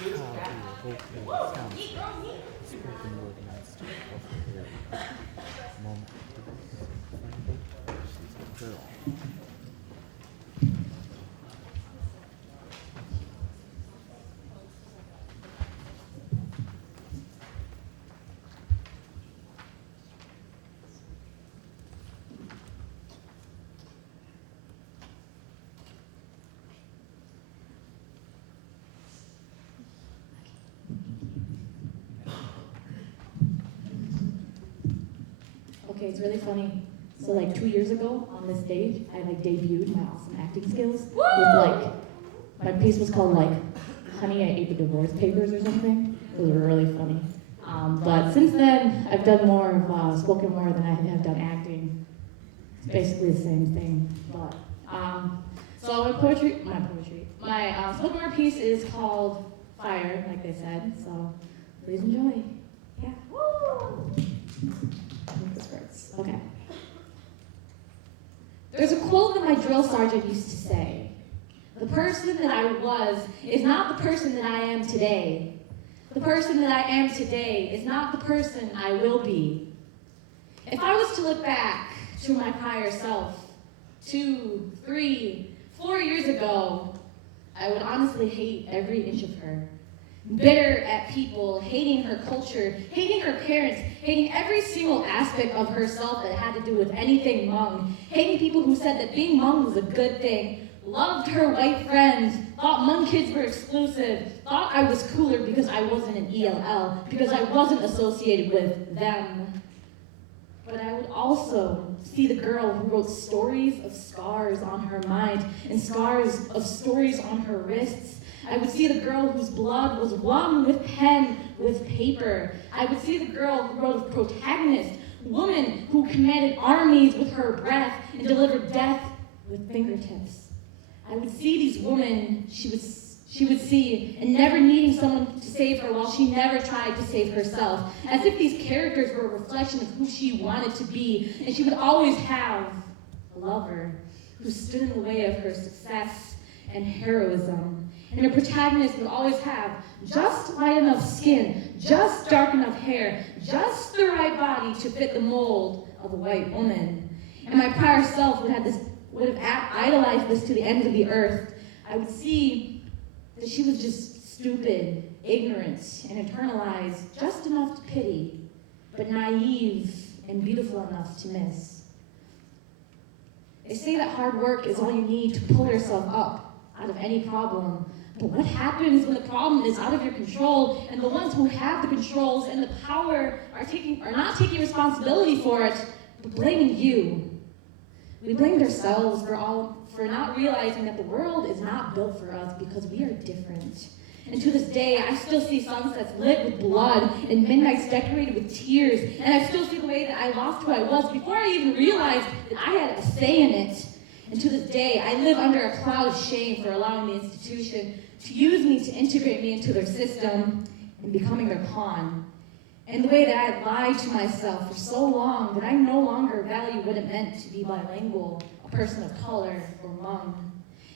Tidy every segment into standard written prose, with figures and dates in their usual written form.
how the vocally sounds spoken word master of her mom activist. She's a girl. Okay, it's really funny. So like 2 years ago on this stage, I like debuted my awesome acting skills with like, my piece was called like, Honey, I Ate the Divorce Papers or something. It was really funny. But since then, I've done more of spoken word than I have done acting. It's basically the same thing. But so my spoken word piece is called Fire, like they said. So please enjoy. Yeah. Woo! Okay. There's a quote that my drill sergeant used to say. The person that I was is not the person that I am today. The person that I am today is not the person I will be. If I was to look back to my prior self, 2, 3, 4 years ago, I would honestly hate every inch of her. Bitter at people, hating her culture, hating her parents, hating every single aspect of herself that had to do with anything Hmong, hating people who said that being Hmong was a good thing, loved her white friends, thought Hmong kids were exclusive, thought I was cooler because I wasn't an ELL, because I wasn't associated with them. But I would also see the girl who wrote stories of scars on her mind and scars of stories on her wrists. I would see the girl whose blood was won with pen, with paper. I would see the girl who wrote of protagonist, woman who commanded armies with her breath and delivered death with fingertips. I would see these women she would see and never needing someone to save her while she never tried to save herself, as if these characters were a reflection of who she wanted to be, and she would always have a lover who stood in the way of her success and heroism. And her protagonist would always have just light enough skin, just dark enough hair, just the right body to fit the mold of a white woman. And my prior self would have idolized this to the ends of the earth. I would see that she was just stupid, ignorant, and internalized just enough to pity, but naive and beautiful enough to miss. They say that hard work is all you need to pull yourself up out of any problem. But what happens when the problem is out of your control and the ones who have the controls and the power are not taking responsibility for it, but blaming you? We blamed ourselves for not realizing that the world is not built for us because we are different. And to this day, I still see sunsets lit with blood and midnights decorated with tears, and I still see the way that I lost who I was before I even realized that I had a say in it. And to this day, I live under a cloud of shame for allowing the institution to use me to integrate me into their system and becoming their pawn. And the way that I had lied to myself for so long that I no longer value what it meant to be bilingual, a person of color, or Hmong.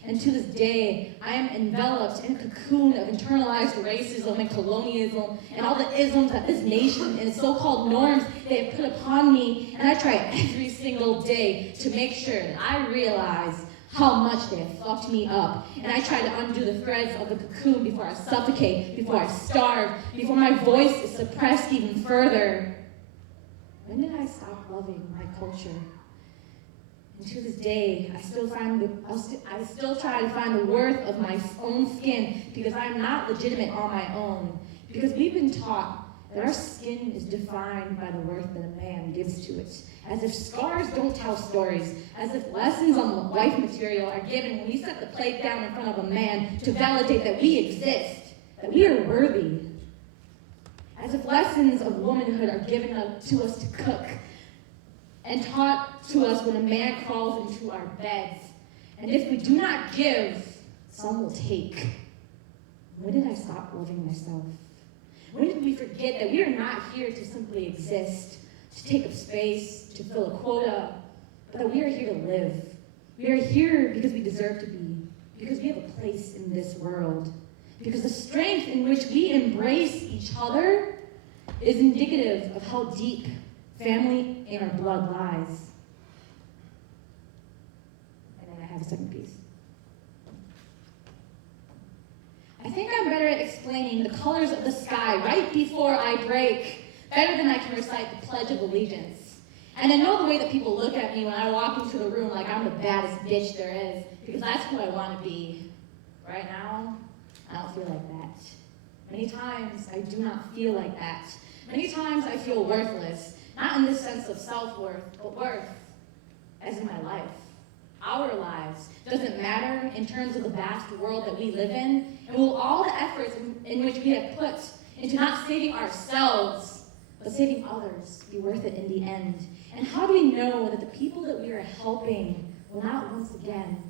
And to this day, I am enveloped in a cocoon of internalized racism and colonialism and all the isms that this nation and so-called norms they have put upon me. And I try every single day to make sure that I realize how much they have fucked me up. And I try to undo the threads of the cocoon before I suffocate, before I starve, before my voice is suppressed even further. When did I stop loving my culture? And to this day, I still try to find the worth of my own skin because I am not legitimate on my own. Because we've been taught that our skin is defined by the worth that a man gives to it. As if scars don't tell stories, as if lessons on life material are given when we set the plate down in front of a man to validate that we exist, that we are worthy. As if lessons of womanhood are given to us to cook, and taught to us when a man crawls into our beds. And if we do not give, some will take. When did I stop loving myself? When did we forget that we are not here to simply exist, to take up space, to fill a quota, but that we are here to live? We are here because we deserve to be, because we have a place in this world, Because the strength in which we embrace each other is indicative of how deep family in our blood lies. And then I have a second piece. I think I'm better at explaining the colors of the sky right before I break, better than I can recite the Pledge of Allegiance. And I know the way that people look at me when I walk into the room like I'm the baddest bitch there is, because that's who I want to be. Right now, I don't feel like that. Many times, I do not feel like that. Many times, I feel worthless, not in the sense of self-worth, but worth, as in my life. Our lives doesn't matter in terms of the vast world that we live in, and will all the efforts in which we have put into not saving ourselves, but saving others be worth it in the end? And how do we know that the people that we are helping will not once again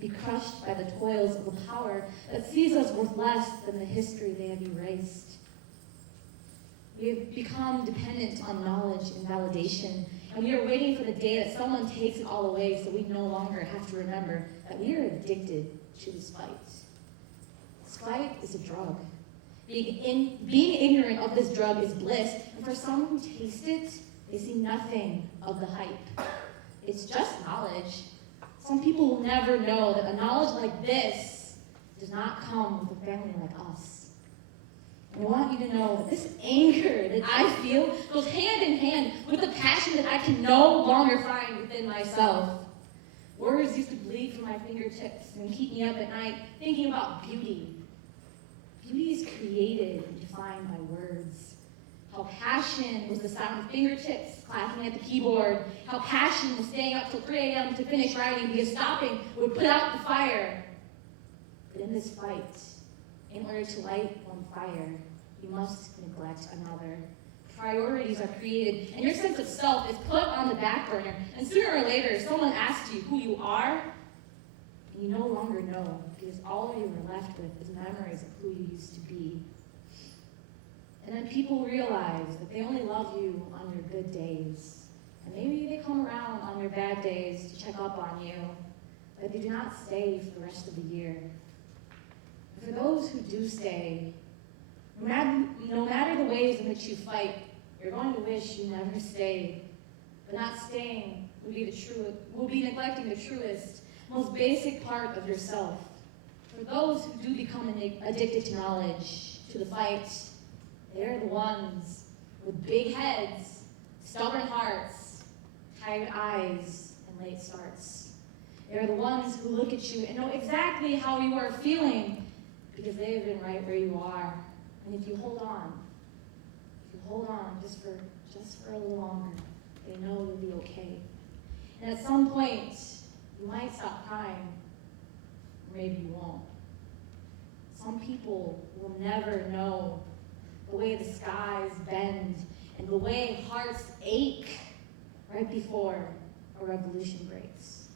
be crushed by the toils of a power that sees us worth less than the history they have erased? We have become dependent on knowledge and validation, and we are waiting for the day that someone takes it all away so we no longer have to remember that we are addicted to this fight. Spite is a drug. Being ignorant of this drug is bliss, and for some who taste it, they see nothing of the hype. It's just knowledge. Some people will never know that a knowledge like this does not come with a family like us. And I want you to know that this anger that I feel goes hand in hand with the passion that I can no longer find within myself. Words used to bleed from my fingertips and keep me up at night thinking about beauty. Beauty is created and defined by words. How passion was the sound of fingertips clacking at the keyboard. How passion was staying up till 3 a.m. to finish writing because stopping would put out the fire. But in this fight, in order to light one fire, you must neglect another. Priorities are created, and your sense of self is put on the back burner. And sooner or later, someone asks you who you are, and you no longer know, because all you are left with is memories of who you used to be. And then people realize that they only love you on your good days. And maybe they come around on your bad days to check up on you, but they do not stay for the rest of the year. And for those who do stay, no matter the ways in which you fight, you're going to wish you never stayed. But not staying will be neglecting the truest, most basic part of yourself. For those who do become addicted to knowledge, to the fight, they're the ones with big heads, stubborn hearts, tired eyes, and late starts. They're the ones who look at you and know exactly how you are feeling because they have been right where you are. And if you hold on just for a little longer, they know you'll be okay. And at some point, you might stop crying, or maybe you won't. Some people will never know the way the skies bend and the way hearts ache right before a revolution breaks.